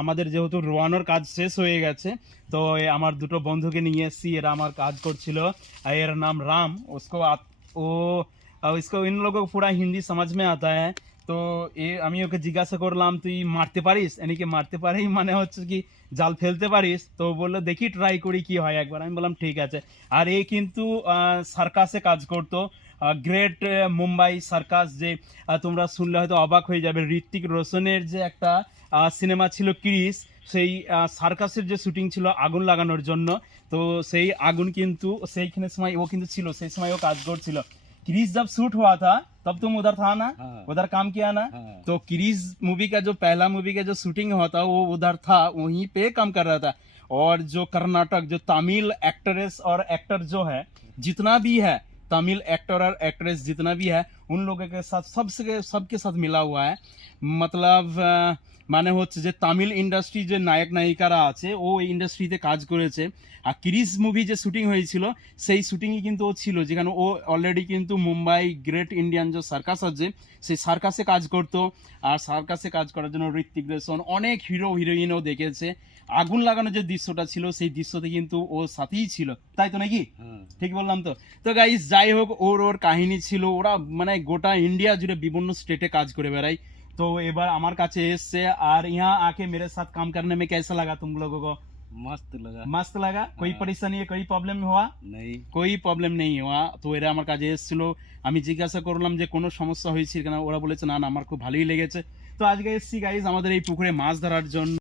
আমাদের যেহেতু রোয়ানোর কাজ শেষ হয়ে গেছে, তো আমার দুটো বন্ধুকে নিয়ে এসেছি, এরা আমার কাজ করছিল। এর নাম রাম, ও इसको इन लोगों को पूरा हिंदी समझ में आता है। তো আমি ওকে জিজ্ঞাসা করলাম তুই মারতে পারিস, এনেকে মারতে পারি মানে হচ্ছে কি জাল ফেলতে পারিস? তো বললো দেখি ট্রাই করি কি হয় একবার। আমি বললাম ঠিক আছে। আর এই কিন্তু সার্কাসে কাজ করতো, গ্রেট মুম্বাই সার্কাস, যে তোমরা শুনলে হয়তো অবাক হয়ে যাবে, ঋত্বিক রোশনের যে একটা সিনেমা ছিল ক্রিস, সেই সার্কাসের যে শুটিং ছিল আগুন লাগানোর জন্য, তো সেই আগুন কিন্তু সেইখানে সময় ও কিন্তু ছিল, সেই সময় ও কাজ করছিল। क्रिस जब शूट हुआ था तब तुम उधर था ना? हाँ। उधर काम किया ना? हाँ। तो क्रिस मूवी का जो पहला मूवी का जो शूटिंग हुआ था वो उधर था, वहीं पे काम कर रहा था। और जो कर्नाटक जो तमिल एक्ट्रेस और एक्टर जो है, जितना भी है तमिल एक्टर और एक्ट्रेस जितना भी है, उन लोगों के साथ सबके साथ मिला हुआ है। मतलब মানে হচ্ছে যে তামিল ইন্ডাস্ট্রি যে নায়ক নায়িকারা আছে ও এই ইন্ডাস্ট্রিতে কাজ করেছে। আর ক্রিস মুভি যে শুটিং হয়েছিল সেই শুটিংই কিন্তু ও ছিল, যেখানে ও অলরেডি কিন্তু মুম্বাই গ্রেট ইন্ডিয়ান যে সার্কাস আছে সেই সার্কাসে কাজ করতো। আর সার্কাসে কাজ করার জন্য ঋত্বিক রোশন অনেক হিরো হিরোইনও দেখেছে। আগুন লাগানো যে দৃশ্যটা ছিল সেই দৃশ্যতে কিন্তু ও সাথেই ছিল, তাই তো নাকি? ঠিক বললাম তো? তো গাইস যাই হোক, ওর কাহিনী ছিল, ওরা মানে গোটা ইন্ডিয়া জুড়ে বিভিন্ন স্টেটে কাজ করে বেড়ায়। तो এবার আমার কাছে এসছে, আর यहाँ आके मेरे साथ काम करने में कैसा लगा तुम लोगों को? मस्त लगा। मस्त लगा? कोई हाँ। परेशानी कोई প্রবলেম हुआ? नहीं। कोई প্রবলেম নেই হওয়া। তো এরা আমার কাছে এসেছিল, আমি জিজ্ঞাসা করলাম যে কোনো সমস্যা হয়েছিল কিনা, ওরা বলেছে না না আমার খুব ভালোই লেগেছে। তো আজকে এসেছি গাইস আমাদের এই পুকুরে মাছ ধরার জন্য।